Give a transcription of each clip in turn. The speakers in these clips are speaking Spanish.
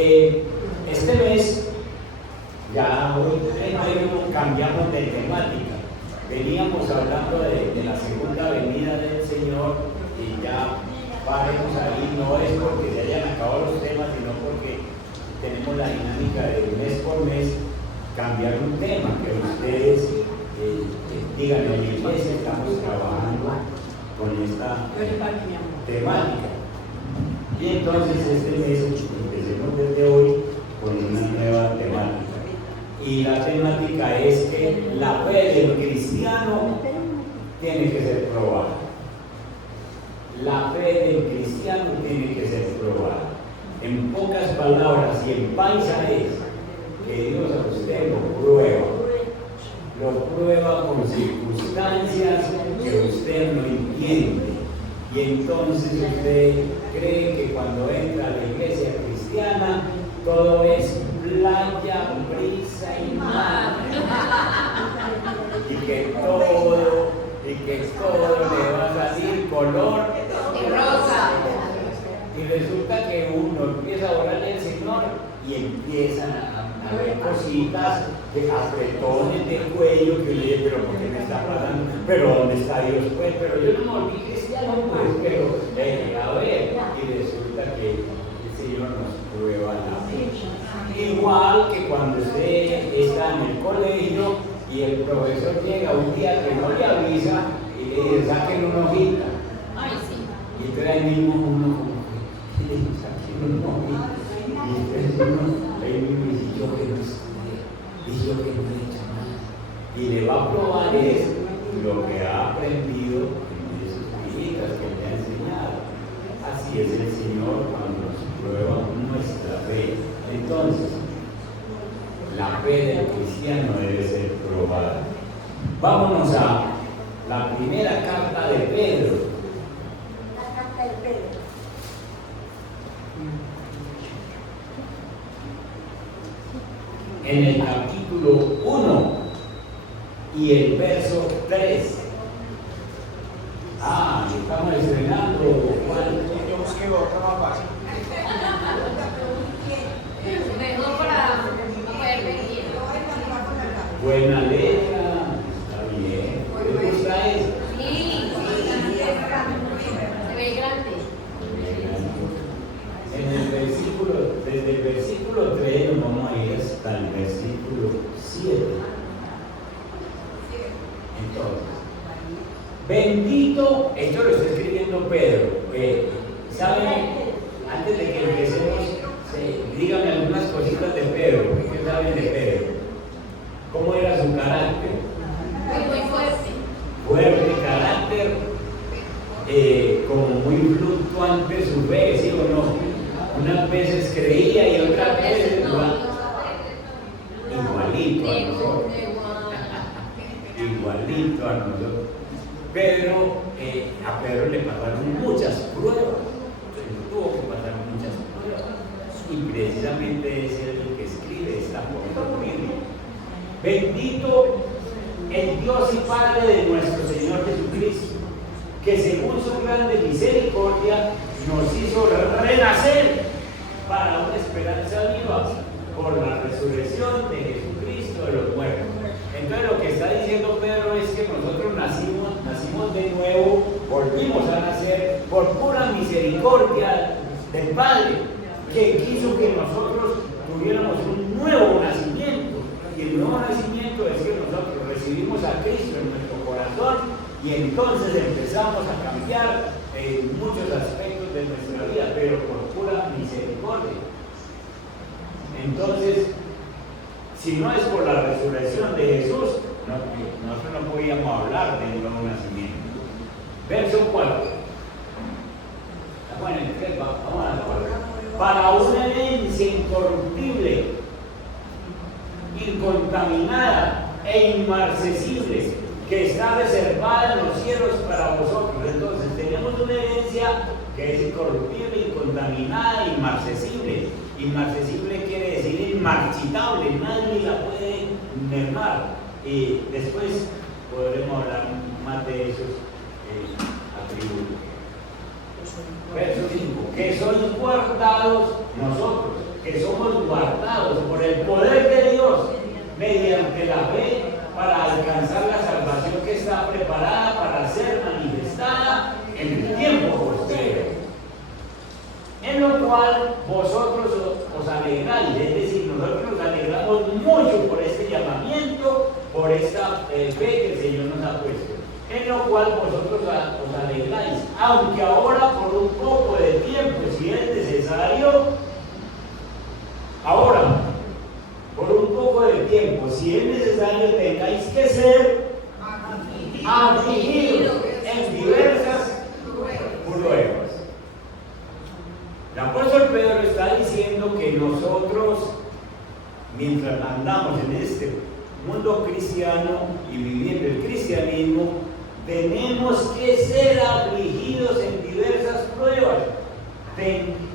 Este mes ya hoy cambiamos de temática. Veníamos hablando de la segunda venida del Señor y ya paremos ahí, no es porque se hayan acabado los temas, sino porque tenemos la dinámica de mes por mes cambiar un tema que ustedes digan: en la iglesia estamos trabajando con esta temática. Y entonces este mes empecemos desde hoy con una nueva temática. Y la temática es que la fe del cristiano tiene que ser probada. La fe del cristiano tiene que ser probada. En pocas palabras y en paisa es que Dios a usted lo prueba con circunstancias que usted no entiende. Y entonces usted cree que cuando entra a la iglesia cristiana todo es playa, brisa y mar, y que todo le va a salir color rosa. Y resulta que uno empieza a orarle al Señor y empiezan a ver cositas, de apretones de cuello, que uno dice: pero ¿por qué me está pasando? ¿Pero dónde está Dios? Pues, pero yo no me volví cristiano, pues, pero a ver, y resulta que el Señor nos prueba la fe. Igual que cuando usted está en el colegio y el profesor llega un día que no le avisa y le dice: saquen una hojita. Ay, sí. Y entonces ahí mismo uno como que saquen una hojita. Y entonces uno ahí mismo dice: yo que no estudié, y yo que no he hecho nada. Y le va a probar es lo que ha aprendido de sus hijitas que le ha enseñado. Así es el Señor cuando nos prueba nuestra fe. Entonces, la fe del cristiano debe ser probada. Vámonos a la primera carta de Pedro. La carta de Pedro. En el capítulo 1 y el verso 3. Estamos estrenando. Yo busqué otra más fácil. Mejor para poder venir. Buena letra, está bien. ¿Te gusta eso? Sí, se ve grande. En el versículo, desde el versículo 3 nos vamos a ir hasta el versículo 7. Entonces, bendito, esto lo está escribiendo Pedro. ¿Saben? Antes de que empecemos, díganme algunas cositas de Pedro. ¿Qué saben de Pedro? ¿Cómo era su carácter? Muy fuerte. Fuerte carácter, como muy fluctuante su fe, ¿sí o no? Unas veces creía y otras veces igualito a nosotros. Igualito a nosotros. Pedro, a Pedro le pasaron muchas pruebas. Tuvo que pasar muchas pruebas. Y precisamente es el que escribe esta Biblia. Bendito el Dios y Padre de nuestro Señor Jesucristo, que según su grande misericordia nos hizo renacer para una esperanza viva por la resurrección de Jesucristo de los muertos. Entonces lo que está diciendo Pedro es que nosotros nacimos de nuevo, volvimos a nacer por pura misericordia del Padre, que quiso que nosotros tuviéramos un nuevo nacimiento. Y el nuevo nacimiento es que nosotros recibimos a Cristo en nuestro corazón y entonces empezamos a cambiar en muchos aspectos de nuestra vida, pero por pura misericordia. Entonces, si no es por la resurrección de Jesús, nosotros no podíamos hablar de un nuevo nacimiento. Verso 4. Bueno, vamos a la 4. Para una herencia incorruptible, incontaminada e inmarcesible, que está reservada en los cielos para vosotros. Entonces tenemos una herencia que es incorruptible, incontaminada e inmarcesible. Inmarcesible quiere decir inmarchitable, nadie la puede mermar. Y después podremos hablar más de esos atributos. Verso 5, que sois guardados nosotros, que que somos guardados por el poder de Dios mediante la fe para alcanzar la salvación que está preparada para ser manifestada en el tiempo posterior, en lo cual vosotros os alegráis, es decir, nosotros nos alegramos mucho por este llamamiento, por esta fe que el Señor nos ha puesto, en lo cual vosotros os alegráis, aunque ahora por un poco de tiempo, si es necesario, ahora, por un poco de tiempo, si es necesario, tengáis que ser afligidos en diversas pruebas. El apóstol Pedro está diciendo que nosotros, mientras andamos en este mundo cristiano y viviendo el cristianismo, tenemos que ser afligidos en diversas pruebas.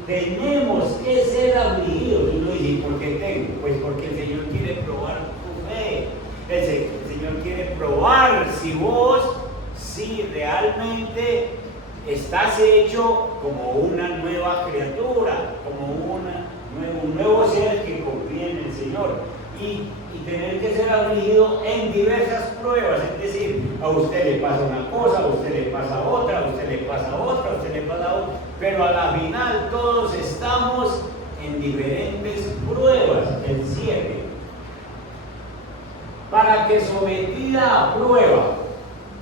Tenemos que ser afligidos. Y uno dice, ¿por qué tengo? Pues porque el Señor quiere probar tu fe. El Señor quiere probar si realmente estás hecho como una nueva criatura, como un nuevo ser que confía en el Señor. Y tener que ser afligido en diversas pruebas, es decir, a usted le pasa una cosa, a usted le pasa otra, a usted le pasa otra, a usted le pasa otra, pero a la final todos estamos en diferentes pruebas, el 7. Para que sometida a prueba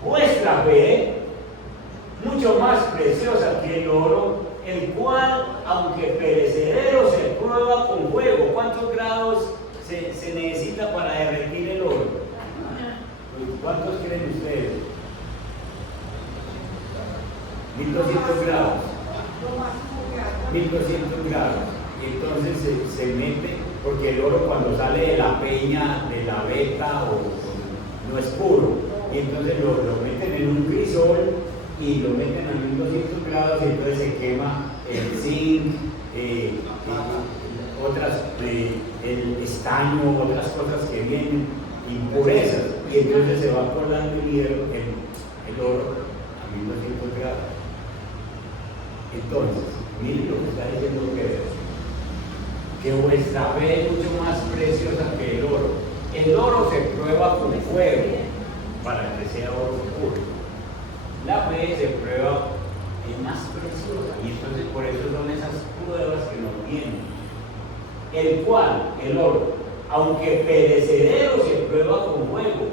vuestra fe, mucho más preciosa que el oro, el cual, aunque perecedero, se prueba con fuego. ¿Cuántos grados se necesita para derretir el oro? ¿Cuántos creen ustedes? 1200 grados. 1200 grados. Entonces se mete, porque el oro cuando sale de la peña, de la veta, no es puro. Y entonces lo meten en un crisol y lo meten a 1200 grados y entonces se quema el zinc, el estaño, otras cosas que vienen, impurezas, y entonces se va colando el oro a 1200 grados. Entonces, miren lo que está diciendo Pedro, que vuestra fe es mucho más preciosa que el oro. El oro se prueba con fuego para que sea oro puro. La fe se prueba, es más preciosa, y entonces por eso son esas pruebas que nos vienen. El cual, el oro, aunque perecedero, se prueba con fuego.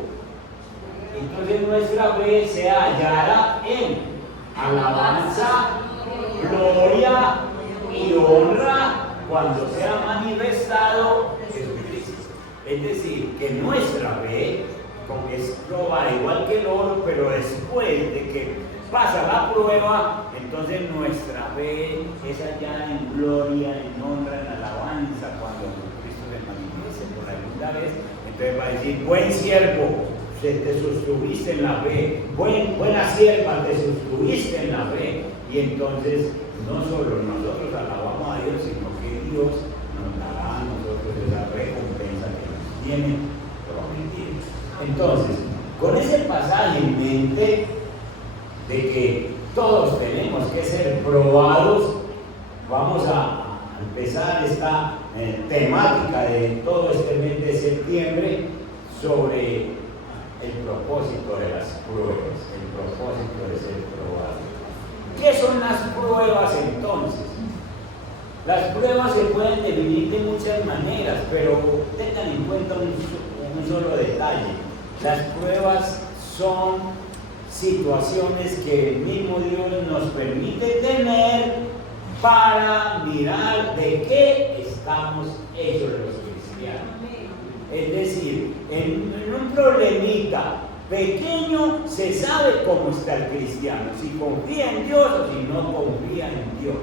Entonces nuestra fe se hallará en alabanza, gloria y honra cuando sea manifestado Jesucristo. Es decir, que nuestra fe es probada igual que el oro, pero después de que pasa la prueba, entonces nuestra fe es allá en gloria, en honra, en alabanza, cuando Cristo se manifieste por la segunda vez. Entonces va a decir, buen siervo, te sostuviste en la fe, buena sierva, te sostuviste en la fe. Y entonces no solo nosotros alabamos a Dios, sino que Dios nos dará a nosotros esa recompensa que nos tiene prometida. Entonces, con ese pasaje en mente de que todos tenemos que ser probados, vamos a empezar esta temática de todo este mes de septiembre sobre el propósito de las pruebas, el propósito de ser probados. ¿Qué son las pruebas entonces? Las pruebas se pueden definir de muchas maneras, pero tengan en cuenta un solo detalle. Las pruebas son situaciones que el mismo Dios nos permite tener para mirar de qué estamos hechos los cristianos. Es decir, en un problemita pequeño se sabe cómo está el cristiano, si confía en Dios o si no confía en Dios.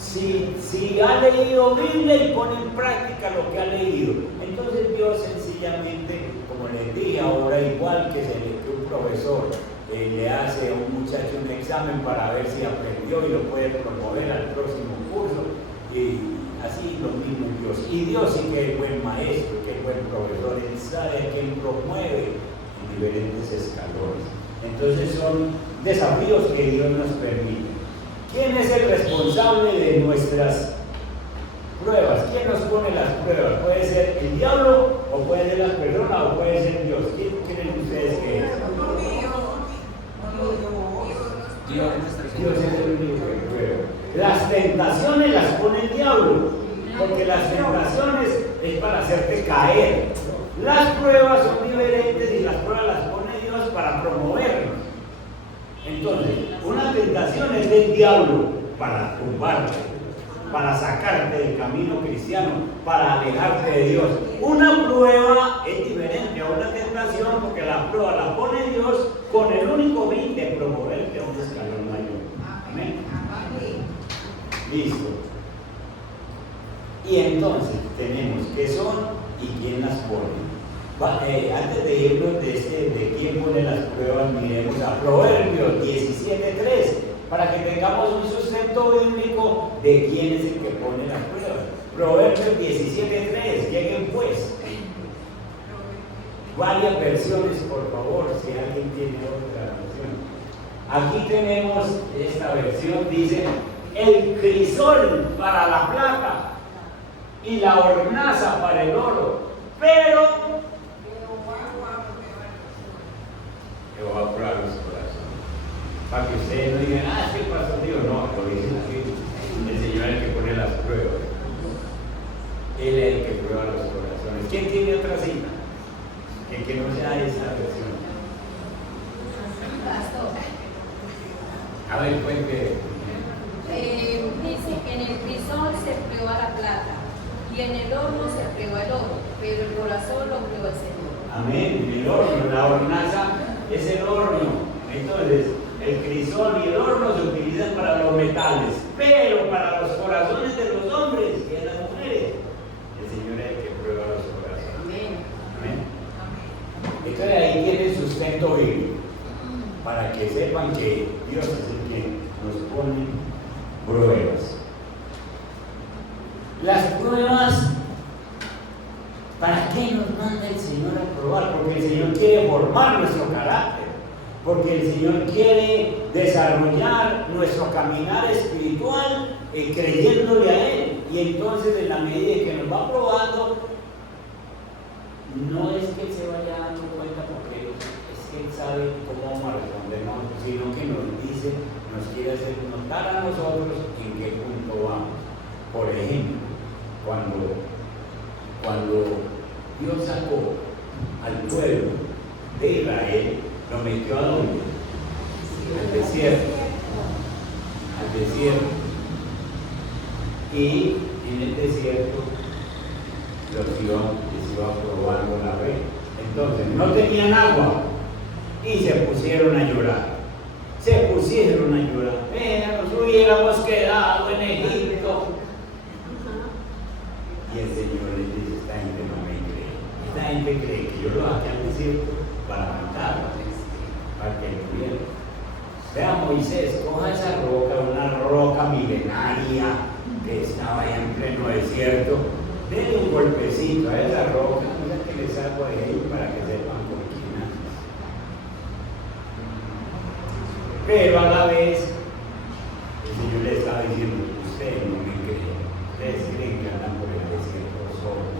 Si ha leído Biblia y pone en práctica lo que ha leído, entonces Dios sencillamente, como les dije ahora, igual que un profesor le hace a un muchacho un examen para ver si aprendió y lo puede promover al próximo curso, y así lo mismo Dios. Y Dios sí que es buen maestro, que es buen profesor, Él sabe a quién promueve en diferentes escalones. Entonces son desafíos que Dios nos permite. ¿Quién es el responsable de nuestras pruebas. ¿Quién nos pone las pruebas? Puede ser el diablo, o puede ser las personas, o puede ser Dios. ¿Quién creen ustedes que es? Dios es el único que prueba. Las tentaciones las pone el diablo, porque las tentaciones es para hacerte caer. Las pruebas son diferentes y las pruebas las pone Dios para promovernos. Entonces, una tentación es del diablo para tumbarte, para sacarte del camino cristiano, para alejarte de Dios. Una prueba es diferente a una tentación porque la prueba la pone Dios con el único fin de promoverte a un escalón mayor. Amén. Listo. Y entonces tenemos qué son y quién las pone. Antes de irnos de quién pone las pruebas, miremos a Proverbios 17:3 para que tengamos un sustento bíblico de quién es el que pone las pruebas. Proverbios 17:3, lleguen pues. Varias versiones, por favor, si alguien tiene otra versión. Aquí tenemos esta versión, dice: el crisol para la plata y la hornaza para el oro, pero Jehová prueba los corazones. Para que ustedes no digan, ¿qué pasó, Dios? No, lo dice así. El Señor es el que pone las pruebas. Él es el que prueba los corazones. ¿Quién tiene otra cita? Que no sea esta versión. Pastor. A ver, cuente. Dice que en el crisol se prueba la plata y en el horno se prueba el oro, pero el corazón lo prueba el Señor. Amén. El horno, la hornaza es el horno. Entonces, el crisol y el horno se utilizan para los metales, pero para los corazones de los hombres y de las mujeres, el Señor es el que prueba los corazones. Amén. Amén. Entonces ahí tiene sustento bíblico, para que sepan que Dios es el que nos pone pruebas. Las pruebas, ¿para qué nos manda el Señor a probar? Porque el Señor quiere formar nuestro carácter, porque el Señor quiere desarrollar nuestro caminar espiritual creyéndole a Él. Y entonces, en la medida que nos va probando, no es que Él se vaya dando cuenta, porque es que Él sabe cómo vamos a responder, no, sino que nos dice, nos quiere hacer notar a nosotros en qué punto vamos. Por ejemplo, cuando Dios sacó al pueblo de Israel, lo metió a dónde? Al desierto. Al desierto. Y en el desierto les iba probando la fe. Entonces, no tenían agua y se pusieron a llorar. Nos hubiéramos quedado en Egipto. Y el Señor les dice: esta gente no me cree. Esta gente cree que yo lo saqué al desierto para matarlos, para que murieran. Vea, Moisés, coja esa roca, una roca milenaria que estaba ahí en pleno desierto, denle un golpecito a esa roca, mira que les saco de ahí para que sepan por quién haces. Pero a la vez, el Señor le estaba diciendo: ustedes no me creen, ustedes creen que andan por el desierto solos.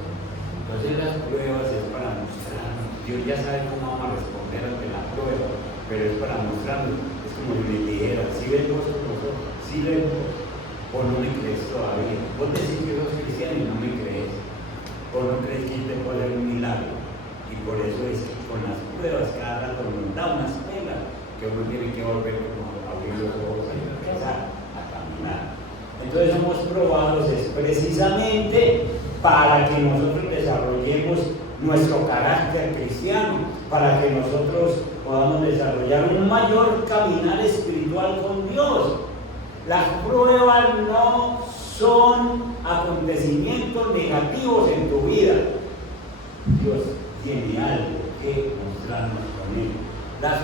Entonces las pruebas es para mostrarnos. Dios ya sabe cómo vamos a responder ante la prueba, pero es para mostrarnos. Es como si me dijera: si ven vos con los ojos, si ven vos, o no me crees todavía. Vos decís que sos cristiano y no me crees, o no crees que te puede hacer un milagro. Y por eso es que con las pruebas cada rato nos da una escuela que uno tiene que volver como a abrir los ojos y empezar a caminar. Entonces somos probados es precisamente para que nosotros desarrollemos nuestro carácter cristiano, para que nosotros podamos desarrollar un mayor caminar espiritual con Dios. Las pruebas no son acontecimientos negativos en tu vida. Dios tiene algo que mostrarnos con Él. Las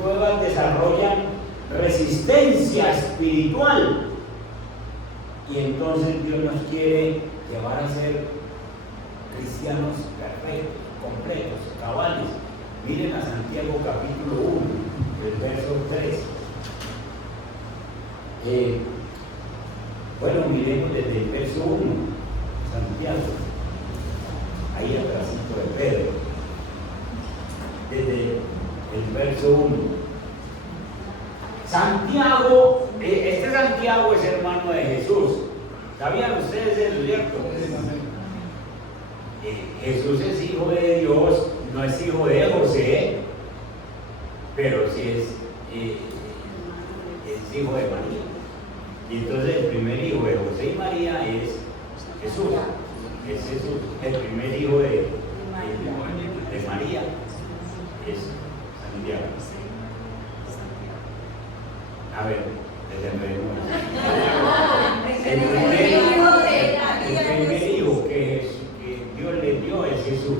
pruebas desarrollan resistencia espiritual. Y entonces Dios nos quiere llevar a ser cristianos perfectos, completos, cabales. Miren a Santiago capítulo 1, el verso 3. Bueno, miremos desde el verso 1, Santiago, ahí atrásito de Pedro, desde el verso 1. Santiago, este Santiago es hermano de Jesús. ¿Sabían ustedes eso, cierto? Jesús es hijo de Dios, no es hijo de José, pero sí es hijo de María. Y entonces el primer hijo de José y María es Jesús. Es Jesús. El primer hijo de María es Santiago. A ver, desde el primer hijo que Dios le dio es Jesús,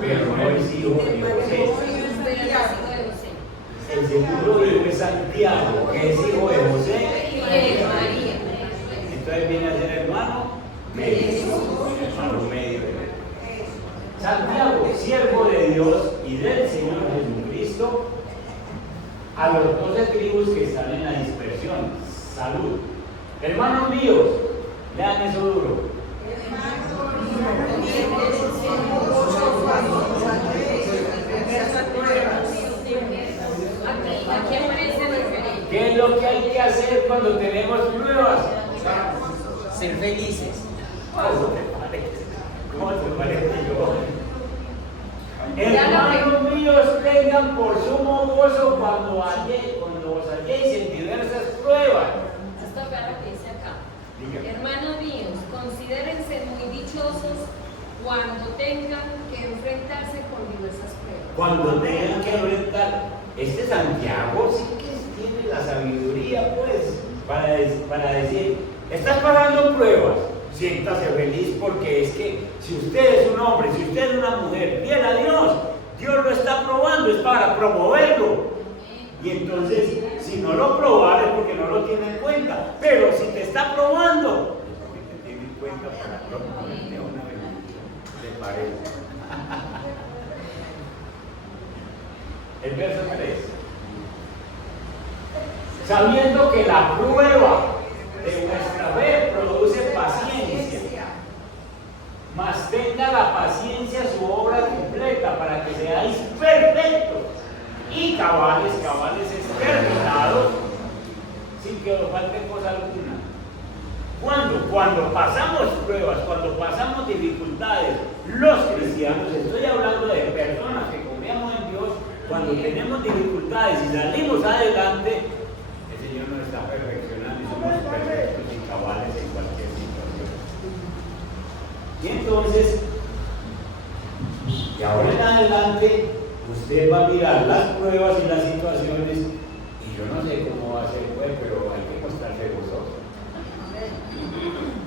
pero no es hijo de José. El segundo hijo es Santiago, que es hijo de José y de María. Entonces viene a ser hermano medio. Hermano medio. Santiago, siervo de Dios y del Señor Jesucristo, a los 12 tribus que están en la dispersión. Salud. Hermanos míos, lean eso duro. ¿Qué es lo que hay que hacer cuando tenemos pruebas? Ser felices. ¿Cómo te parece yo? Hermanos míos, tengan por sumo gozo cuando os halléis en diversas pruebas. Esto es lo que dice acá. Hermanos míos, considérense muy dichosos cuando tengan que enfrentarse con diversas pruebas. Cuando tengan que enfrentar, este Santiago sí que tiene la sabiduría, pues, para decir, estás pasando pruebas, siéntase feliz, porque es que si usted es un hombre, si usted es una mujer, fiel a Dios, Dios lo está probando, es para promoverlo. Y entonces, si no lo probara es porque no lo tiene en cuenta, pero si te está probando, es porque te tiene en cuenta para promoverte una bendición. ¿Le parece? El verso 3. Sabiendo que la prueba de vuestra fe produce paciencia, mas tenga la paciencia su obra completa para que seáis perfectos y cabales exterminados sin que os falte cosa alguna. Cuando pasamos pruebas, cuando pasamos dificultades, los cristianos, estoy hablando de personas que confiamos en Dios, cuando tenemos dificultades y salimos adelante, el Señor nos está perfeccionando y somos perfectos y cabales en cualquier situación. Y entonces, de ahora en adelante, usted va a mirar las pruebas y las situaciones, y yo no sé cómo va a ser, pues, pero hay que mostrarse gozoso.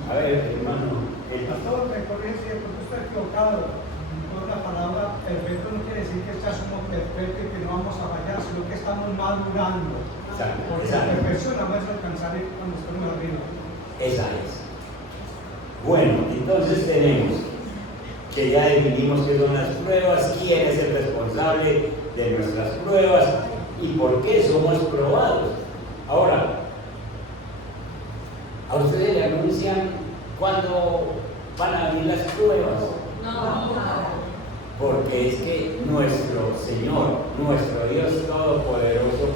A ver, hermano. El pastor me corrige porque estoy equivocado. Con la palabra perfecto no quiere decir que ya somos perfectos y que no vamos a fallar, sino que estamos madurando. Porque la perfección la vamos a alcanzar cuando estemos arriba. Esa es. Bueno, entonces tenemos que ya definimos qué son las pruebas, quién es el responsable de nuestras pruebas y por qué somos probados. Ahora, ¿a ustedes le anuncian cuándo van a venir las pruebas? No. Porque es que nuestro Señor, nuestro Dios Todopoderoso,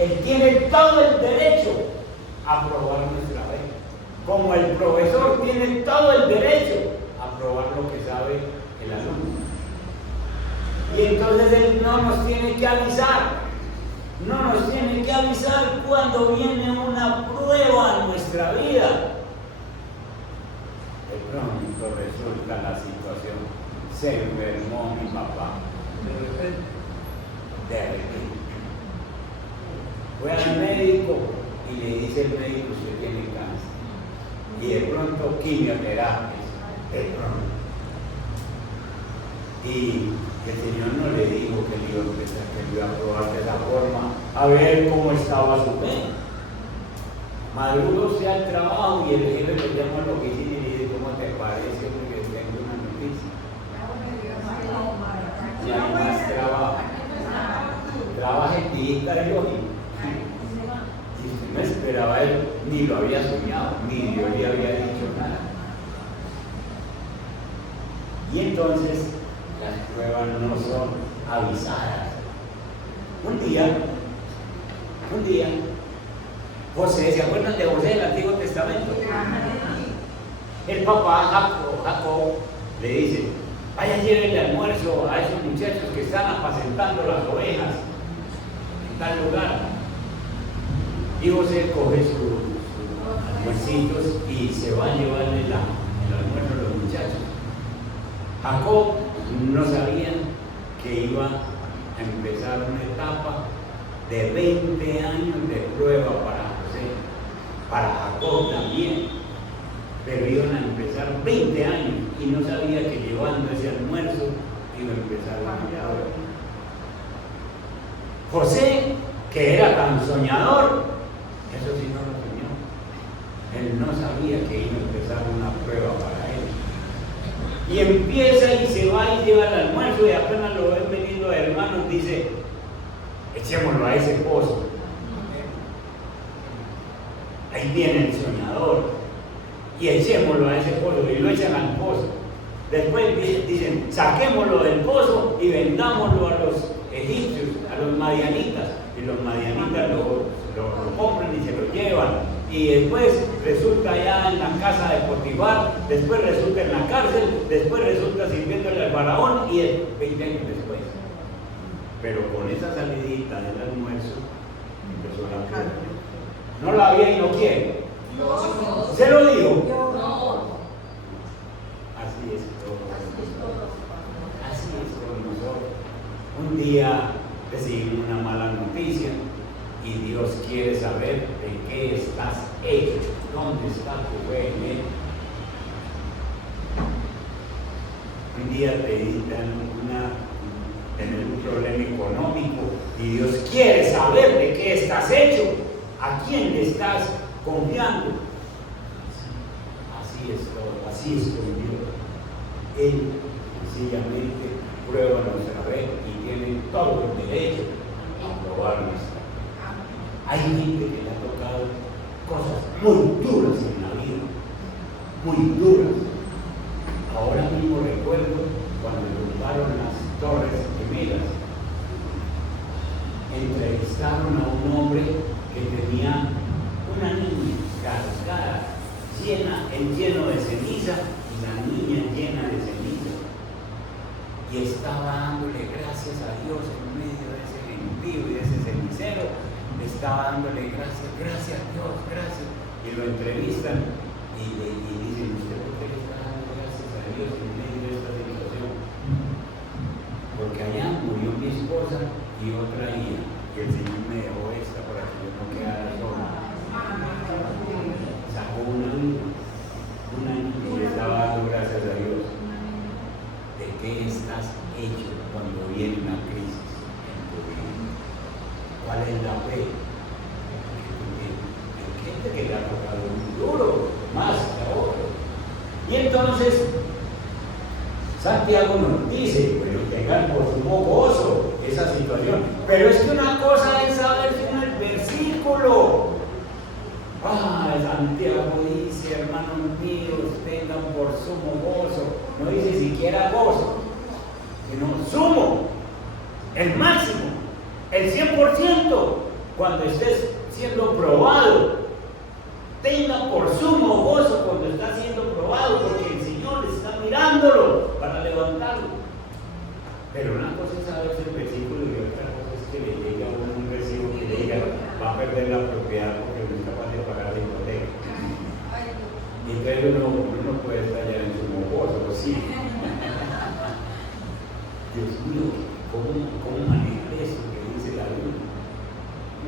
Él tiene todo el derecho a probar nuestra fe. Como el profesor tiene todo el derecho a probar lo que sabe el alumno. Y entonces Él no nos tiene que avisar. No nos tiene que avisar cuando viene una prueba a nuestra vida. De pronto resulta la situación, se enfermó mi papá. De repente. Fue al médico y le dice el médico, usted tiene cáncer. Y de pronto quimioterapias, de pronto. Y el Señor no le dijo que le iba a empezar, que le iba a probar de esa forma, a ver cómo estaba su fe. Madruga usted al trabajo y el jefe le llama a la oficina y le dice, ¿cómo te parece? Porque tengo una noticia. Y además trabaja en digital lógico. Y usted no esperaba él, ni lo había soñado, ni Dios le había Y entonces las pruebas no son avisadas. Un día, José, ¿se acuerdan de José del Antiguo Testamento? El papá Jacob le dice: vaya, llévenle almuerzo a esos muchachos que están apacentando las ovejas en tal lugar. Y José coge sus almuercitos y se va a llevarle el almuerzo a los muchachos. Jacob no sabía que iba a empezar una etapa de 20 años de prueba para José, para Jacob también, pero iban a empezar 20 años y no sabía que llevando ese almuerzo iba a empezar una prueba. José, que era tan soñador, eso sí no lo soñó. Él no sabía que iba a empezar una prueba para él. Y empieza y se va y lleva el almuerzo, y apenas lo ven veniendo hermanos, dice: echémoslo a ese pozo. Ahí viene el soñador, y echémoslo a ese pozo, y lo echan al pozo. Después dicen: saquémoslo del pozo y vendámoslo a los egipcios, a los madianitas, y los madianitas lo compran y se lo llevan. Y después resulta ya en la casa de Potifar, después resulta en la cárcel, después resulta sirviéndole al faraón, y 20 años después. Pero con esa salidita del almuerzo empezó la prueba. ¿No la había y no quiere? No. ¿Se lo digo? No. Así es todo. Así es con nosotros. Un día recibimos una mala noticia y Dios quiere saber de qué estás hecho, dónde está tu fe en Él. Un día te dan tener un problema económico y Dios quiere saber de qué estás hecho, a quién le estás confiando. Así es todo, así es con Dios. Él sencillamente prueba nuestra fe y tiene todo el derecho a probarnos. Hay gente que le ha tocado cosas muy duras en la vida, muy duras. Ahora mismo recuerdo cuando tumbaron las Torres Gemelas, entrevistaron a un hombre que tenía una niña cargada, lleno de ceniza, y la niña llena de ceniza. Y estaba dándole gracias a Dios en medio de ese gentío y de ese cenicero. Estaba dándole gracias Dios, gracias. Y lo entrevistan y dicen: ¿usted por qué le está dando gracias a Dios en medio de esta situación? Porque allá murió mi esposa y otra hija, y el Señor me dejó esta para que yo no quedara sola. Sacó una hija y le estaba dando gracias a Dios. ¿De qué estás hecho cuando viene una crisis en tu vida? ¿Cuál es la fe que tú tienes? Hay gente que le ha tocado muy duro, más que a otros. Y entonces Santiago nos dice: pero tengan por sumo gozo esa situación. Pero es que una cosa es saber en el versículo. Santiago dice: hermanos míos, tengan por sumo gozo. No dice siquiera gozo, sino sumo, el máximo, el 100%, cuando estés siendo probado. Tenga por sumo gozo cuando está siendo probado, porque el Señor está mirándolo para levantarlo. Pero una cosa es saberse el versículo y otra cosa es que le llegue a uno un recibo que le diga: va a perder la propiedad porque no es capaz de pagar la hipoteca. Y entonces uno no puede estallar en sumo gozo, ¿sí? Dios mío, ¿cómo manejar eso que dice la Biblia?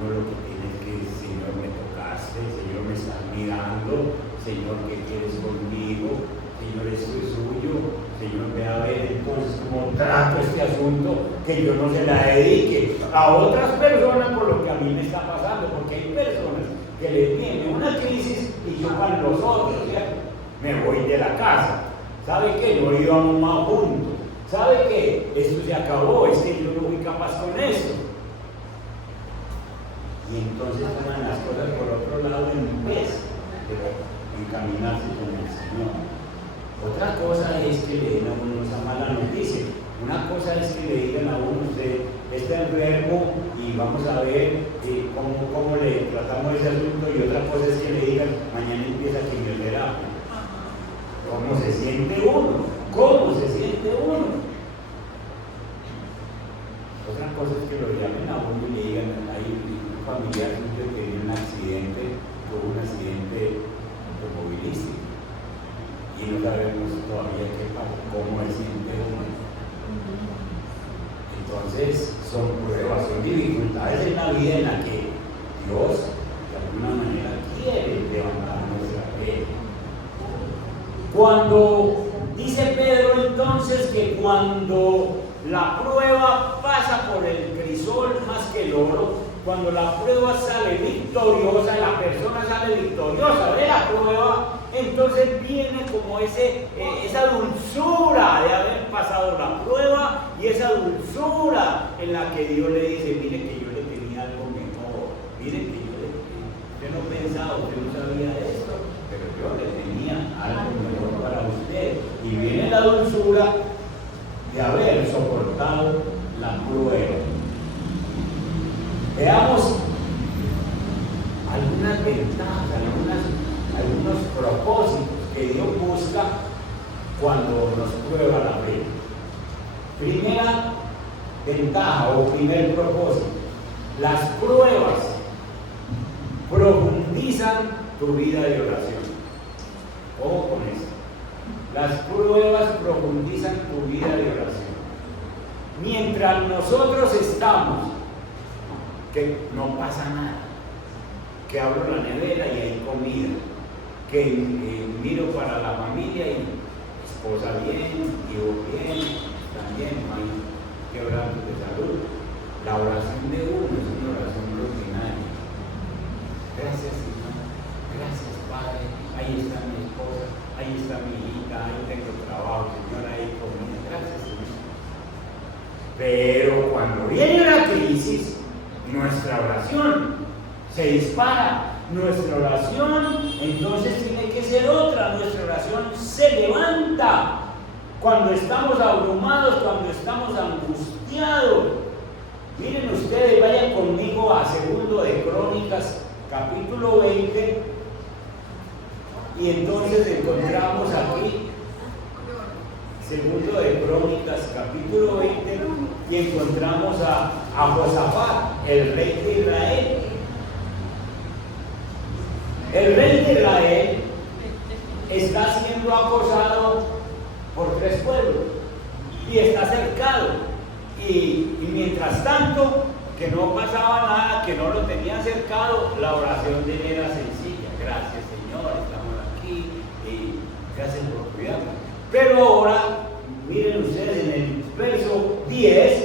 No, lo que tienes que decir: Señor, me tocaste, Señor, me estás mirando, Señor, ¿qué quieres conmigo? Señor, esto es suyo. Señor, ve a ver entonces cómo trato este asunto, que yo no se la dedique a otras personas por lo que a mí me está pasando, porque hay personas que les viene una crisis y chocan los otros, ¿cierto? Me voy de la casa. ¿Sabe qué? No íbamos más juntos. ¿Sabe qué? Esto se acabó, es que yo no fui capaz con esto. Y entonces toman las cosas por otro lado en vez de encaminarse con el Señor. Otra cosa es que le den a uno esa mala noticia. Una cosa es que le digan a uno, usted está enfermo y vamos a ver cómo le tratamos ese asunto, y otra cosa es que le digan, mañana empieza quimioterapia. ¿Cómo se siente uno? ¿Cómo se siente uno? Otra cosa es que lo llamen a uno y le digan, hay un familiar que tenía tuvo un accidente automovilístico y no sabemos todavía qué pasó, cómo se siente uno. Entonces son pruebas, son dificultades en la vida en la que Dios de alguna manera quiere levantar nuestra fe. Cuando dice Pedro entonces que cuando la prueba pasa por el crisol más que el oro, cuando la prueba sale victoriosa, la persona sale victoriosa de la prueba, entonces viene como esa dulzura de haber pasado la prueba, y esa dulzura en la que Dios le dice, mire que yo le tenía algo mejor, mire que usted no pensaba, usted no sabía de esto, pero yo le tenía algo mejor para usted. Y viene la dulzura de haber soportado la prueba. Veamos algunas ventajas, algunos propósitos que Dios busca cuando nos prueba la fe. Primera ventaja o primer propósito: las pruebas profundizan tu vida de oración. Ojo con eso. Las pruebas profundizan tu vida de oración. Mientras nosotros estamos, que no pasa nada, que abro la nevera y hay comida, que miro para la familia y esposa bien, hijo bien, también no hay quebrantos de salud. La oración de uno es una oración rutinaria. Gracias, Señor, gracias, Padre, ahí está mi esposa, ahí está mi hijita, ahí tengo trabajo, Señor, ahí comida, gracias, Señor. Pero cuando viene la crisis, nuestra oración se dispara. Nuestra oración entonces tiene que ser otra. Nuestra oración se levanta cuando estamos abrumados, cuando estamos angustiados. Miren ustedes, vayan conmigo a 2 de Crónicas, capítulo 20, y entonces encontramos aquí 2 de Crónicas, capítulo 20, y encontramos a Josafat, el rey de Israel. El rey de Israel está siendo acosado por 3 pueblos y está cercado. Y mientras tanto, que no pasaba nada, que no lo tenían cercado, la oración de él era sencilla. Gracias, Señor, estamos aquí y gracias por cuidarnos. Pero ahora, miren ustedes, en el verso 10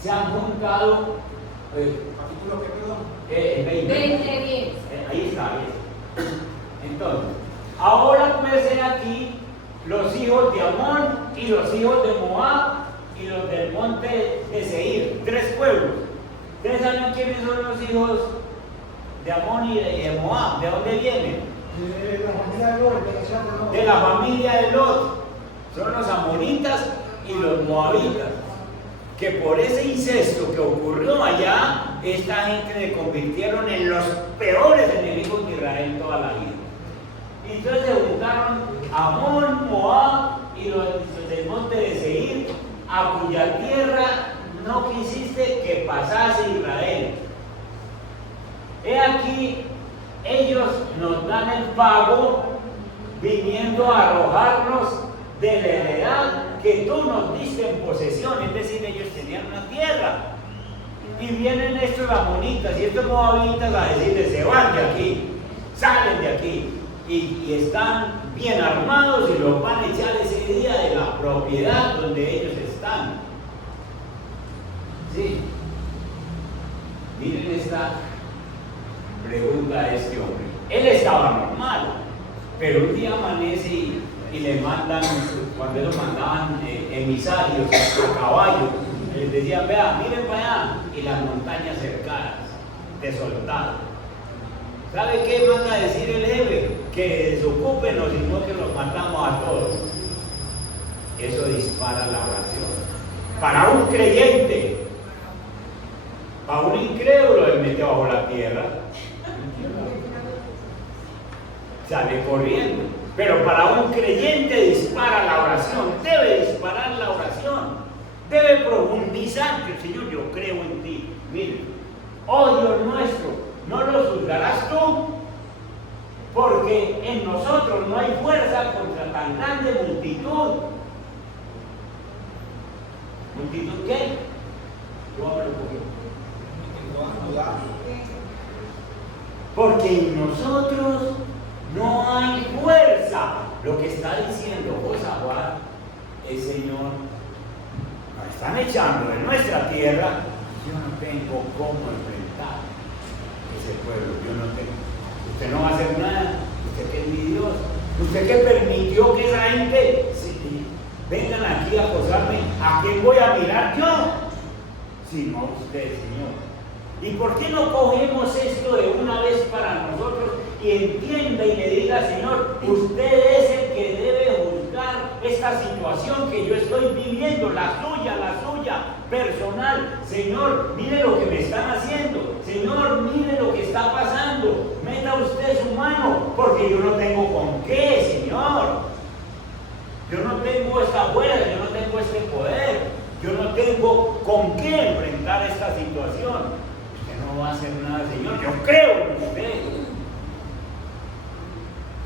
se han juntado ¿Capítulo qué, perdón? 20:10. Ahí está. Entonces, ahora puede ser aquí los hijos de Amón y los hijos de Moab y los del monte de Seir, 3 pueblos. ¿Ustedes saben quiénes son los hijos de Amón y de Moab? ¿De dónde vienen? De la familia de Lot, de la ciudad de Lot. De la familia de Lot. Son los amonitas y los moabitas, que por ese incesto que ocurrió allá, esta gente se convirtieron en los peores enemigos de Israel toda la vida. Y entonces se juntaron Amón, Moab y los del monte de Seir, a cuya tierra no quisiste que pasase Israel. He aquí, ellos nos dan el pago viniendo a arrojarnos de la heredad que tú nos diste en posesión. Es decir, ellos tenían una tierra. Y vienen estos amonitas y estos moabitas a decirles: se van de aquí, salen de aquí. Y están bien armados y los van a echar ese día de la propiedad donde ellos están. Sí. Miren esta pregunta a este hombre. Él estaba normal, pero un día amanece y le mandan, cuando ellos mandaban emisarios a caballo, les decían: vea, miren para allá, y las montañas cercanas de soldados. ¿Sabe qué manda a decir el jefe? Que desocúpenos y no que los matamos a todos. Eso dispara la oración. Para un creyente, para un incrédulo, él mete bajo la tierra, sale corriendo. Pero para un creyente dispara la oración, debe disparar la oración, debe profundizar. Señor, yo creo en ti. Mire, oh Dios nuestro, no lo juzgarás tú, porque en nosotros no hay fuerza contra tan grande multitud. ¿Multitud qué? Porque en nosotros no hay fuerza. Lo que está diciendo Josafat es: Señor, nos están echando de nuestra tierra. Yo no tengo cómo enfrentar ese pueblo. Yo no tengo. Usted no va a hacer nada. Usted que es mi Dios. Usted que permitió que esa gente vengan aquí a acosarme. ¿A quién voy a mirar yo? Sino a usted, Señor. ¿Y por qué no cogemos esto de una vez para nosotros y entienda y me diga: Señor, usted es el que debe juzgar esta situación que yo estoy viviendo, la suya, personal? Señor, mire lo que me están haciendo. Señor, mire lo que está pasando. Meta usted su mano, porque yo no tengo con qué, Señor. Yo no tengo esta fuerza, yo no tengo este poder. Yo no tengo con qué enfrentar esta situación. No va a hacer nada, Señor. Yo creo en usted.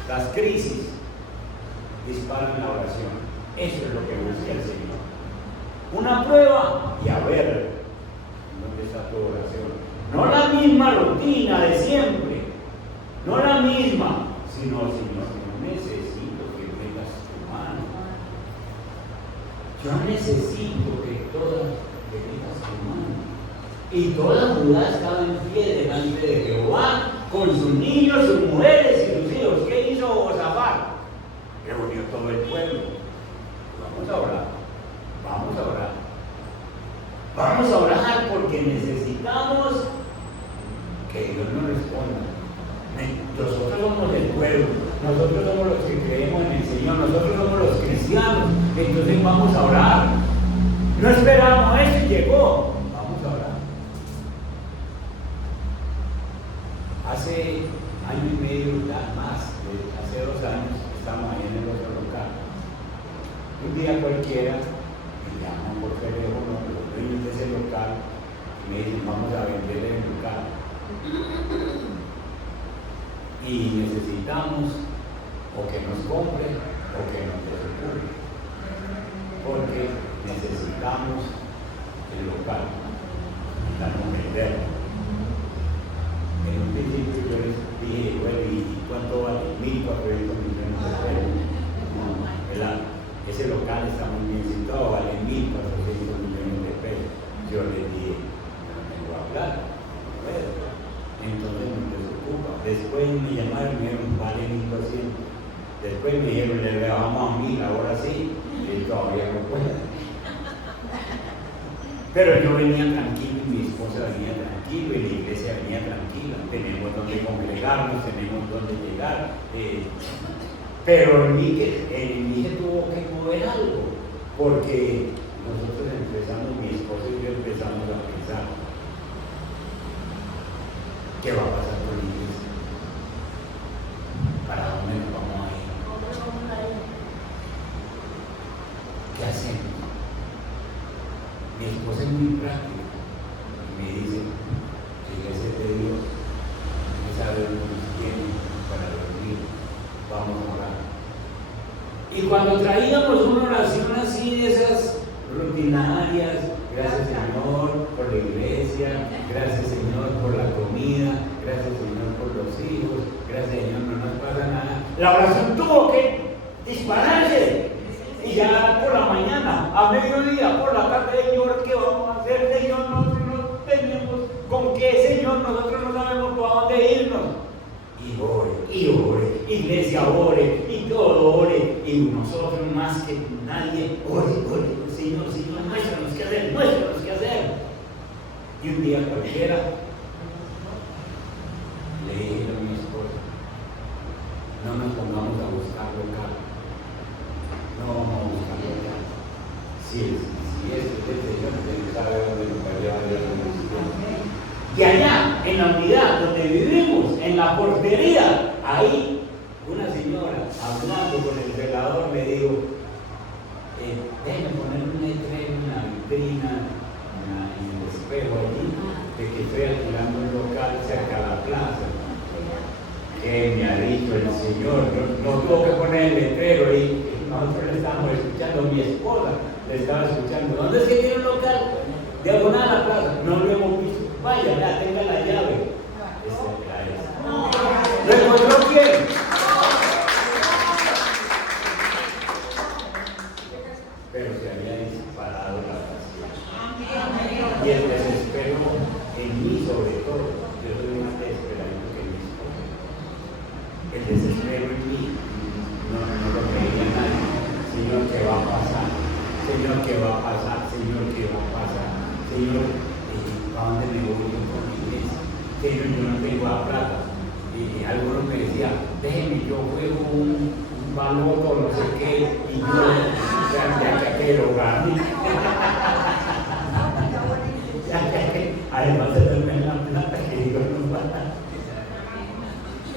Las crisis disparan la oración. Eso es lo que busca el Señor. Una prueba y a ver dónde está tu oración. No la misma rutina de siempre, no la misma, sino: Señor, yo necesito que metas tu mano. Yo necesito que todas te metas tu mano. Y toda Judá estaba en pie delante de Jehová, con sus niños, sus mujeres y sus hijos. ¿Qué hizo Josafat? Reunió todo el pueblo. Vamos a orar, vamos a orar. Vamos a orar porque necesitamos que Dios nos responda. Nosotros somos el pueblo, nosotros somos los que creemos en el Señor, nosotros somos los cristianos. Entonces vamos a orar. No esperamos eso y llegó. Hace año y medio, más, hace 2 años, estamos ahí en el otro local. Un día cualquiera me llaman por teléfono los dueños de ese local y me dicen: vamos a vender el local y necesitamos o que nos compren o que nos desocupen, porque necesitamos el local, necesitamos venderlo. En un principio yo les dije: bueno, ¿y cuánto vale? 1.400 millones de pesos. No, ¿verdad? Ese local está muy bien situado, vale 1.400 millones de pesos. Yo les dije: no tengo a hablar. Entonces me preocupa. Después me llamaron y me dijeron: vale 1.200. Después me dijeron: le rebajamos a 1.000, ahora sí. Y todavía no puedo. Pero yo venía tranquilo y mi esposa venía tranquilo y la iglesia venía tranquila. Tenemos donde congregarnos, tenemos donde llegar. Pero el Miguel tuvo que mover algo, porque nosotros empezamos, mi esposa y yo empezamos a pensar: ¿qué va a pasar con la iglesia? ¿Para dónde nos vamos a ir? ¿Qué hacemos? Mi esposa es muy práctica y me dice: iglesia de Dios, no sabe lo que tiene para dormir, vamos a orar. Y cuando traíamos una oración así de esas rutinarias: gracias Señor por la iglesia, gracias Señor por la comida, gracias Señor por los hijos, gracias Señor, no nos pasa nada. La oración tuvo que dispararse. Y ya por la mañana, a mediodía, por la tarde: Señor, ¿qué vamos a hacer? Señor, nosotros no tenemos con qué, Señor, nosotros no sabemos por dónde irnos. Y ore, iglesia ore, y todo ore, y nosotros más que nadie, ore, Señor, muéstranos qué hacer. Y un día cualquiera le dije a mi local. No vamos a buscar local. Si es el Señor, Él sabe dónde nos va a llevar Dios. Y allá, en la unidad donde vivimos, en la portería, ahí una señora hablando con el velador me dijo, déjenme poner un letrero en la vitrina, en el espejo allí, de que estoy alquilando un local cerca de la plaza. ¿Qué me ha dicho el Señor? No tuvo que poner el letrero y nosotros le estábamos escuchando, mi esposa le estaba escuchando. ¿Dónde es que tiene un local? Diagonal a la plaza. No lo hemos visto. Vaya, ya tenga la llave. Esa era esa. ¿Lo encontró quién? Pero se había disparado la pasión. Y el desespero en mí, sobre todo. Yo soy más desesperado que mi esposa. El desespero en mí no lo creía nadie. Señor, ¿qué va a pasar? Señor, ¿qué va a pasar? Señor, ¿qué va a pasar? Señor, ¿a dónde me voy yo con mi iglesia? Señor, yo no tengo la plata. Y algunos me decían, déjeme, yo juego un baloto, no sé qué, y yo, ya que lo gané. Además de tener la plata que Dios nos va a dar.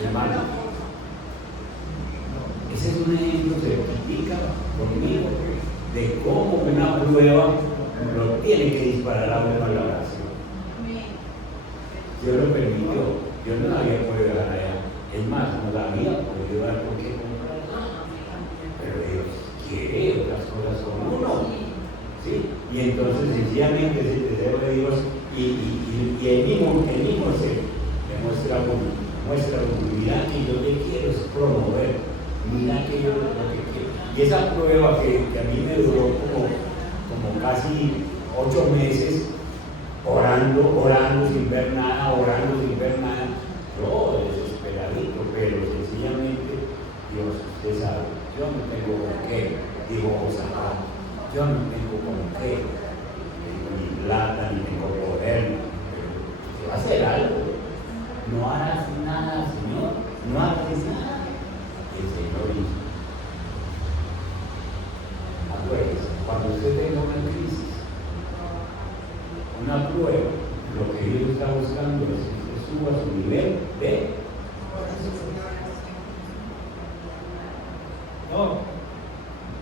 Hermano, ese es un ejemplo que explica conmigo de cómo una prueba lo tiene que disparar a uno a la oración. Dios lo permitió, Dios no la había podido dejar allá. Es más, no la había podido dar porque pero Dios quiere otras cosas con uno. ¿Sí? Y entonces sencillamente es el deseo de Dios y el mismo ser demuestra muestra humildad que yo le quiero es promover. Mira que yo lo que quiero. Y esa prueba que a mí me duró como casi 8 meses, orando sin ver nada, yo desesperadito, pero sencillamente Dios, usted sabe, yo no tengo con qué, digo Josafat, yo no tengo con qué, ni plata, ni tengo poder, pero usted va a hacer algo, no harás nada, Señor, no harás nada. El Señor hizo. Acuérdese, cuando usted tenga una crisis, una prueba, lo que Dios está buscando es que usted suba a su nivel de no,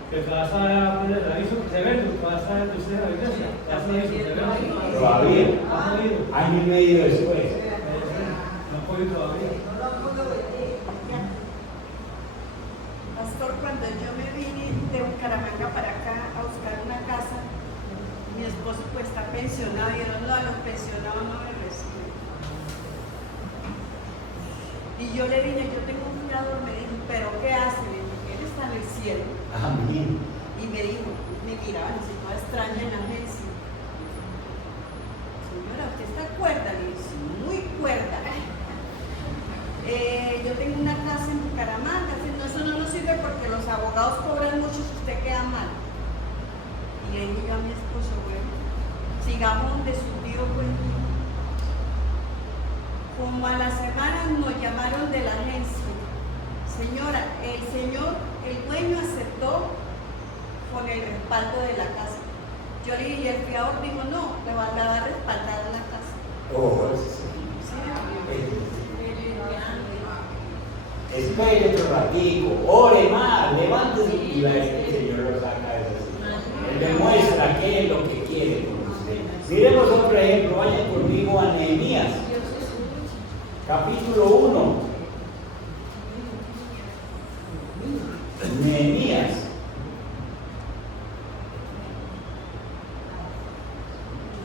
que vas a poner el aviso que se vende, vas a estar en la iglesia, vas a aviso que se vende. todavía, año y medio después. No ha podido todavía. Pastor, cuando yo me vine de Bucaramanga para acá a buscar una casa, mi esposo pues está pensionado y yo no, a los pensionados no me reciben. Y yo le dije, yo tengo un cuidador, me dijo, ¿pero qué hace? Le dije, él está en el cielo. Amén. Y me dijo, me miraba así toda extraña en la agencia. Señora, ¿usted está cuerda? Le dije, sí, muy cuerda. Yo tengo una casa en Bucaramanga, no, eso no nos sirve porque los abogados cobran mucho si usted queda mal. Y le dije yo a mi esposo, bueno, sigamos donde su tío pues. Como a la semana nos llamaron de la agencia. Señora, el dueño aceptó con el respaldo de la casa. Yo le dije, el fiador dijo, no, le va a respaldar la casa. Oh, espere otro ratico, ore más, levántese y el Señor lo saca de esa situación. Él demuestra qué es lo que quiere con usted. Miremos otro ejemplo, vayan conmigo a Nehemías, capítulo 1. Nehemías.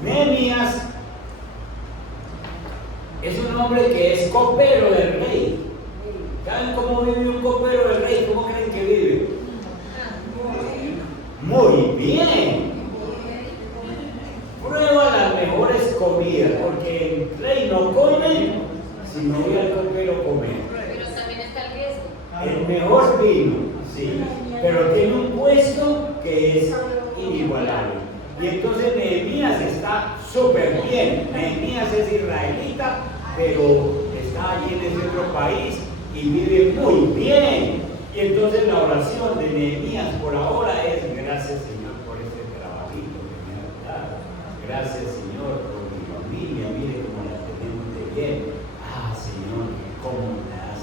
Nehemías es un hombre que es copero del rey. ¿Saben cómo vive un copero del rey? ¿Cómo creen que vive? Muy bien. Prueba las mejores comidas, porque el rey no come si no ve al copero comer. Pero también está el riesgo. El mejor vino, sí, pero tiene un puesto que es inigualable. Y entonces Nehemías está súper bien. Nehemías es israelita, pero está allí en ese otro país y vive muy bien. Y Y entonces la oración de Nehemías por ahora es: gracias, Señor, por este trabajito que me has dado. Gracias, Señor, por mi familia. Mire cómo la tenemos de bien. Ah, Señor, cómo me has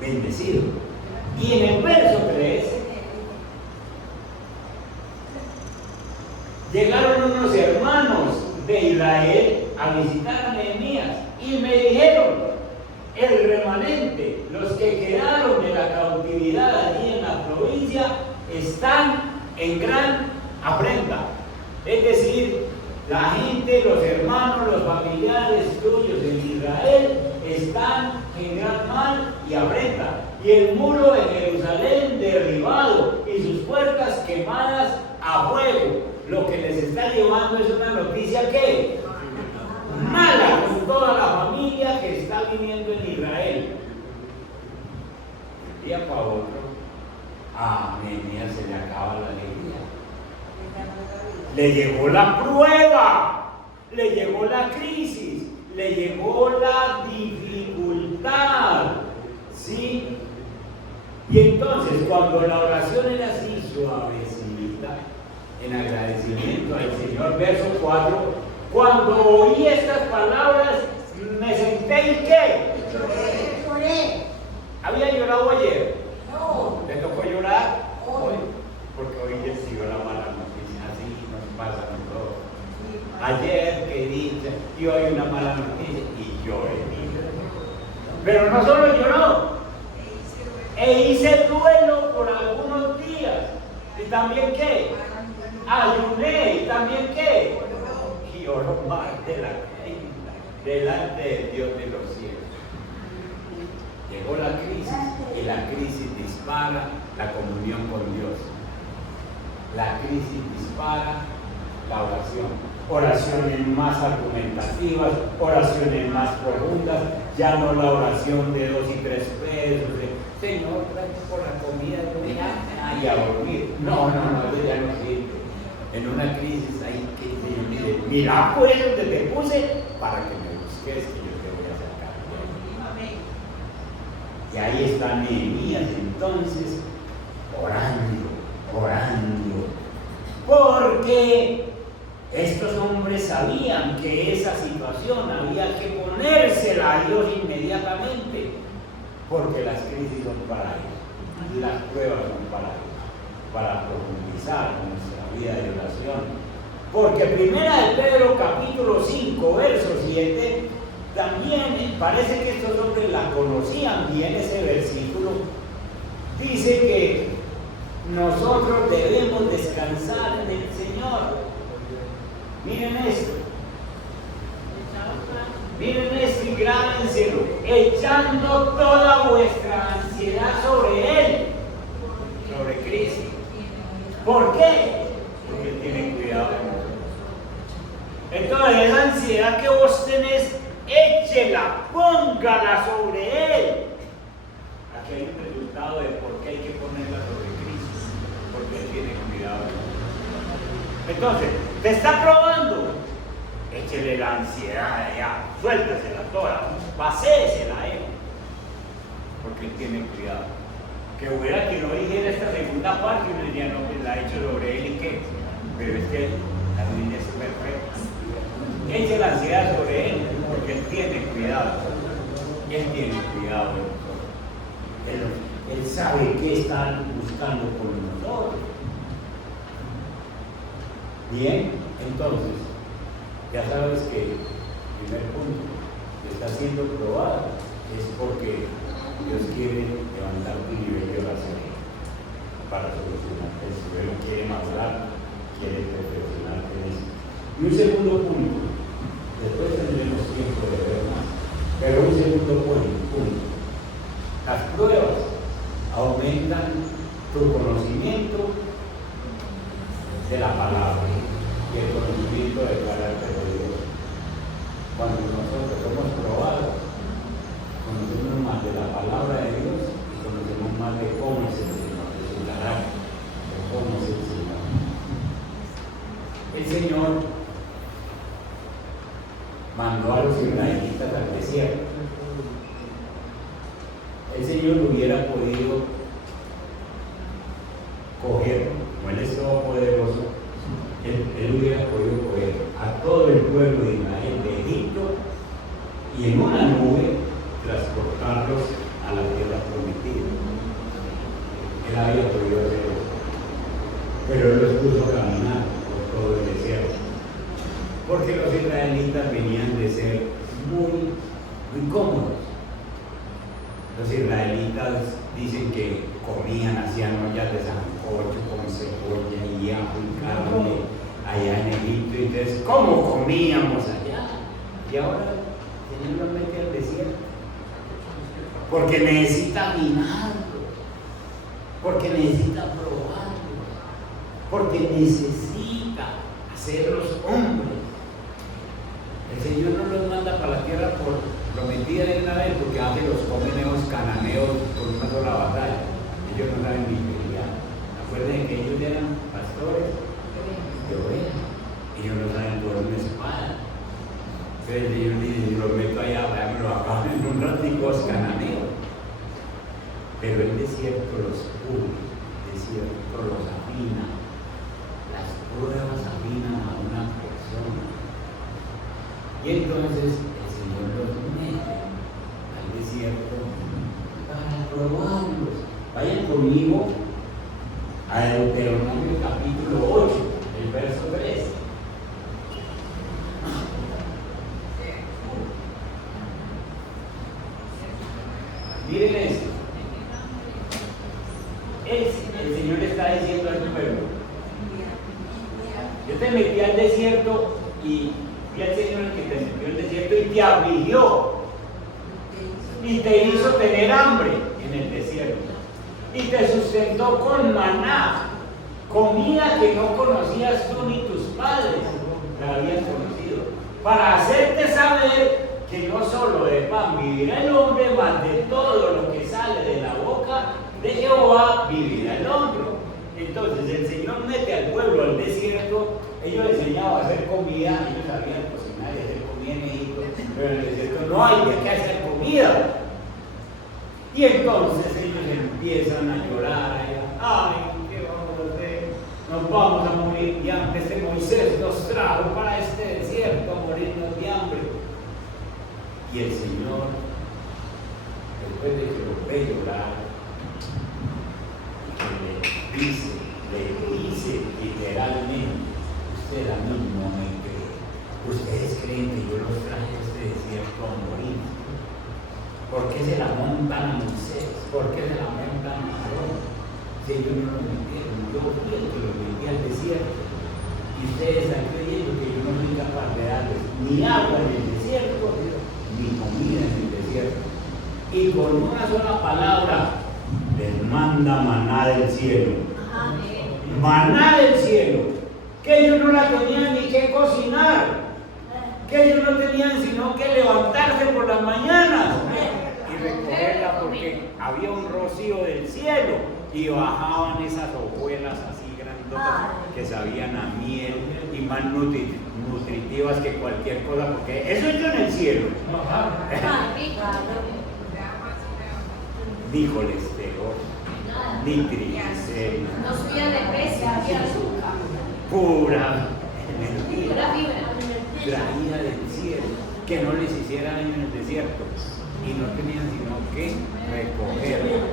bendecido. Y en el verso 3, llegaron unos hermanos de Israel a visitar a Nehemías y me dijeron: el remanente, los que quedaron de la cautividad allí en la provincia, están en gran afrenta. Es decir, la gente, los hermanos, los familiares tuyos en Israel están en gran mal y afrenta. Y el muro de Jerusalén derribado y sus puertas quemadas a fuego. Lo que les está llevando es una noticia que mala con toda la familia que está viviendo en Israel. De un día para otro, a Nehemías se le acaba la alegría. Le llegó la prueba, le llegó la crisis, le llegó la dificultad, ¿sí? Y entonces, cuando la oración era así suavecita, en agradecimiento al Señor, verso 4, cuando oí estas palabras, me senté y ¿qué? Lloré. ¿Había llorado ayer? No. ¿Le tocó llorar? Hoy. Porque hoy recibió la mala noticia, así nos pasa a todos. Ayer que dice, y hoy una mala noticia, y lloré. Pero no solo lloró, e hice duelo por algunos días. ¿Y también qué? Ayuné. ¿Y también qué? Y oró más de la cuenta delante del Dios de los cielos. Llegó la crisis y la crisis dispara la comunión con Dios. La crisis dispara la oración. Oraciones más argumentativas, oraciones más profundas, ya no la oración de 2 y 3 pesos, de Señor, gracias por la comida, y a dormir. No, eso ya no sirve. En una crisis hay que, Señor, dice, mira pues donde te puse para que me busques, que yo te voy a sacar. Y ahí está Nehemías entonces orando, porque estos hombres sabían que esa situación había que ponérsela a Dios inmediatamente, porque las crisis son para ellos, las pruebas son para profundizar en nuestra vida de oración. Porque primera de Pedro capítulo 5, verso 7, también parece que estos hombres la conocían bien ese versículo. Dice que nosotros debemos descansar en el Señor. Miren esto. Miren esto y grábenselo. Echando toda vuestra ansiedad sobre Él, sobre Cristo. ¿Por qué? Porque Él tiene cuidado de nosotros. Entonces, esa ansiedad que vos tenés, échela, póngala sobre Él. Aquí hay un resultado de por qué hay que ponerla sobre Cristo, porque Él tiene cuidado de nosotros. Entonces, te está probando, échele la ansiedad allá, suéltasela toda, paséesela a Él, porque Él tiene cuidado. Que hubiera que no dijera esta segunda parte y uno diría, no, pues la ha hecho sobre Él y qué, pero es que la niña es perfecta. Eche la ansiedad sobre Él, porque Él tiene cuidado. Él tiene cuidado de nosotros. Él sabe qué están buscando con nosotros. Bien, entonces, ya sabes que el primer punto que está siendo probado es porque Dios quiere levantar tu nivel de oración para solucionar eso. Él quiere madurar, quiere perfeccionarte en eso. Y un segundo punto, después tendremos tiempo de ver más, pero un segundo punto. Las pruebas aumentan tu conocimiento de la palabra y el conocimiento del carácter de Dios. Cuando nosotros somos probados, conocemos más de la palabra de Dios y conocemos más de cómo es el Señor, de su carácter, de cómo es el Señor. El Señor mandó a los israelitas al desierto. El Señor hubiera podido había podido hacer eso. Pero él los puso a caminar por todo el desierto. Porque los israelitas venían de ser muy cómodos. Los israelitas dicen que comían, hacían ollas de sancocho con cebolla y ajo y carne allá en Egipto. Y entonces, ¿cómo comíamos allá? Y ahora el Señor los mete al desierto. Porque necesita minarlo, porque necesita probarlo, porque necesita hacerlos hombres. El Señor no los manda para la tierra por prometida de una vez, porque hace los comeneos cananeos con una sola batalla. Ellos no saben ni pelear. Acuérdense que ellos eran pastores de ovejas. Ellos no saben por una espada. Entonces el Señor dice, yo los meto allá, me lo acaban en un ratico cananeos. Pero el desierto los pule, el desierto los afina. Las pruebas afinan a una persona. Y entonces el Señor los mete al desierto para probarlos. Vayan conmigo a Deuteronomio capítulo 8, el verso 3. Miren esto. El Señor le está diciendo al pueblo: yo te metí al desierto y el Señor el que te metió al desierto y te afligió y te hizo tener hambre en el desierto y te sustentó con maná, comida que no conocías tú ni tus padres la habían conocido, para hacerte saber que no solo de pan vivirá el hombre, mas de todo lo que sale de la boca de Jehová vivirá el hombre. Entonces el Señor mete al pueblo al desierto. Ellos les enseñaban a hacer comida, ellos sabían cocinar y hacer comida en Egipto, pero en el desierto no hay de qué hacer comida. Y entonces ellos empiezan a llorar, ay, ¿qué vamos a hacer? Nos vamos a morir de hambre. Este Moisés nos trajo para este desierto a morirnos de hambre. Y el Señor, después de que los ve llorar, le dice literalmente: usted a mí no me cree. Ustedes creen que yo los traje a este desierto a morir. ¿Por qué se la montan a Moisés? ¿Por qué se la montan a Aarón? Si ellos no los metieron, yo fui el que los metí al desierto. Y ustedes están creyendo que yo no soy capaz de darles ni agua en el desierto, ni comida en el desierto. Y con una sola palabra les manda maná del cielo. Maná del cielo, que ellos no la tenían ni que cocinar, que ellos no tenían sino que levantarse por las mañanas y recogerla, porque había un rocío del cielo y bajaban esas hojuelas así grandotas que sabían a miel y más nutritivas que cualquier cosa, porque eso está en el cielo. Ni colesterol, ni triglicéridos. No subía de peso, había azúcar. Pura energía Pura fibra. traída del cielo, que no les hiciera daño en el desierto, y no tenían sino que recogerla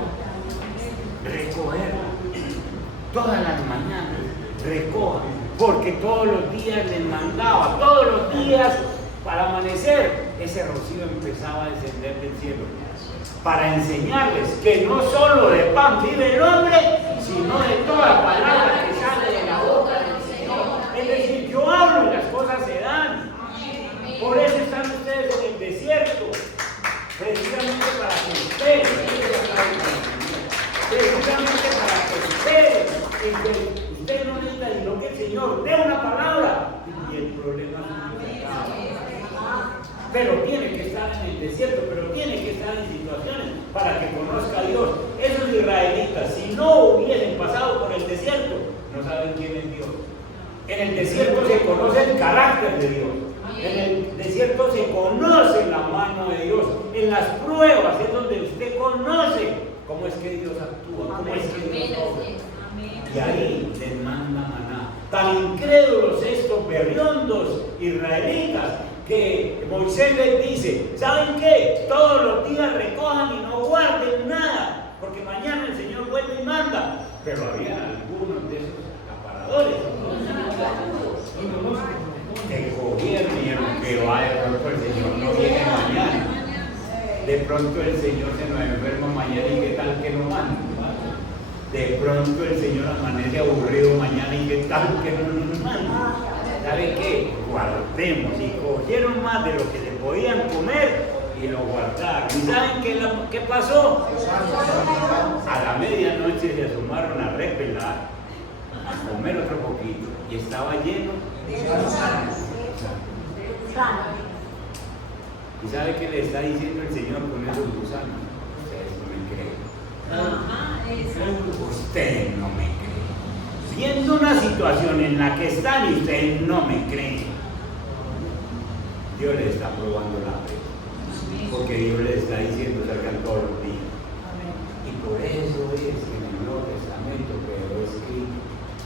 todas las mañanas, recojan, porque todos los días les mandaba, todos los días para amanecer ese rocío empezaba a descender del cielo, para enseñarles que no solo de pan vive el hombre, sino de toda palabra que sale de la boca del Señor. Es decir, yo hablo y las cosas se dan. Por eso están ustedes en el desierto, precisamente para que ustedes, ustedes no necesitan sino que el Señor dé una palabra y el problema se acaba. Pero tiene que estar en el desierto, pero tiene que estar en situaciones para que conozca a Dios. Esos israelitas, si no hubiesen pasado por el desierto, no saben quién es Dios. En el desierto se conoce el carácter de Dios. En el desierto se conoce la mano de Dios. En las pruebas es donde usted conoce cómo es que Dios actúa, cómo es que Dios obra. Y ahí les manda maná. Tan incrédulos estos berriondos israelitas que Moisés les dice: ¿saben qué? Todos los días recojan y no guarden nada, porque mañana el Señor vuelve y manda. pero había algunos de esos acaparadores que gobiernan, que va de pronto el Señor no viene mañana, de pronto el Señor se nos enferma mañana y qué tal que no manda, de pronto el Señor amanece aburrido mañana y qué tal que no nos manda. ¿Sabe qué? Guardemos, y cogieron más de lo que se podían comer y lo guardaron. ¿Y saben qué pasó? A la medianoche se asomaron a repelar, a comer otro poquito, y estaba lleno de gusanos. ¿Y sabe qué le está diciendo el Señor con esos gusanos? Ustedes no me creen. Ustedes no me creen. Viendo una situación en la que están y ustedes no me creen, Dios les está probando la fe. Porque Dios les está diciendo salgan todos los días. Y por eso es que en el Nuevo Testamento quedó escrito: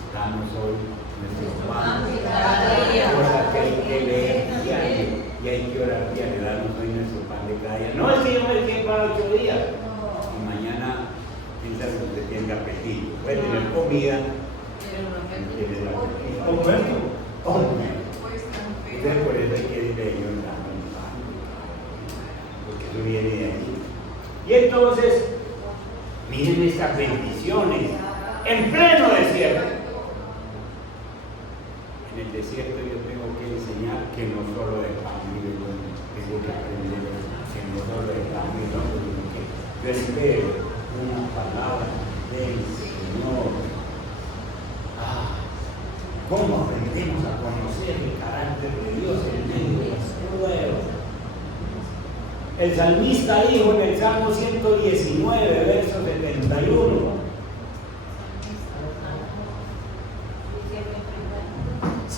danos hoy nuestro pan cada día. Cosa que hay que leer diario y hay que orar diario: danos hoy nuestro pan de cada día. No es que yo me quede para 8 días y mañana piensa que usted tiene apetito. Puede tener comida, entonces por eso hay que decirle a Dios: dame un pan, porque eso viene de allí. Y entonces, miren estas bendiciones en pleno desierto. En el desierto yo tengo que enseñar que no solo de pan vive el hombre, tengo que aprender que no solo de pan vive el hombre, sino que yo espero una palabra del Señor. ¿Cómo aprendemos a conocer el carácter de Dios en medio de las pruebas? El salmista dijo en el Salmo 119, verso 71.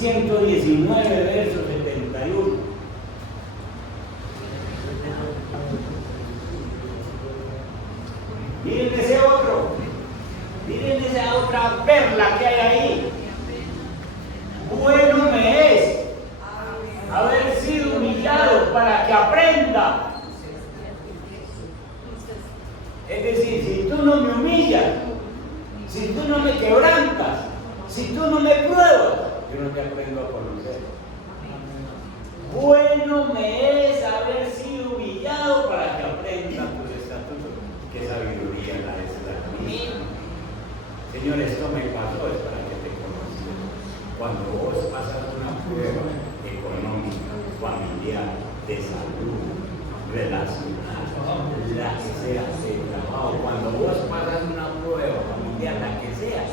Verso 71. Miren ese otro. Miren esa otra perla que hay ahí. Bueno me es haber sido humillado para que aprenda. Es decir, si tú no me humillas, si tú no me quebrantas, si tú no me pruebas, yo no te aprendo a conocer. Bueno me es haber sido humillado para que aprenda tus estatutos. Qué sabiduría la es la mía. Señor, esto me pasó, es para que te conozcas. Cuando vos pasas una prueba económica, familiar, de salud, relacional, la que sea, de trabajo, cuando vos pasas una prueba familiar, la que sea,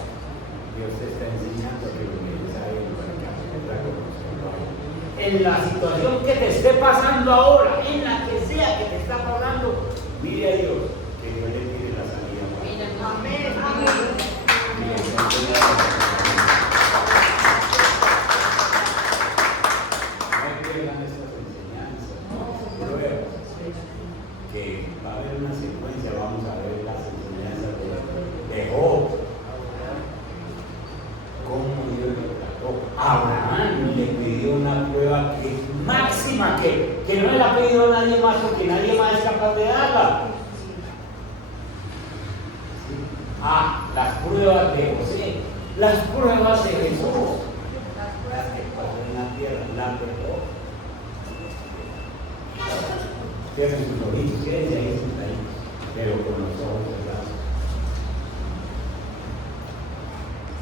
Dios te está enseñando que lo necesario para que aprendas a conocerlo a Él. En la situación que te esté pasando ahora, en la que sea que te está pasando, mire a Dios, que Dios le tiene la salida. Amén. Amén. Que va a haber una secuencia, vamos a ver las enseñanzas de Job, cómo Dios lo trató. Abraham le pidió una prueba que es máxima, que no le ha pedido a nadie más, porque nadie más es capaz de darla. Las pruebas de José, las pruebas de Jesús, las que pasó en la tierra, la perdón. Cierren sus ojitos, quédense ahí sentaditos, pero con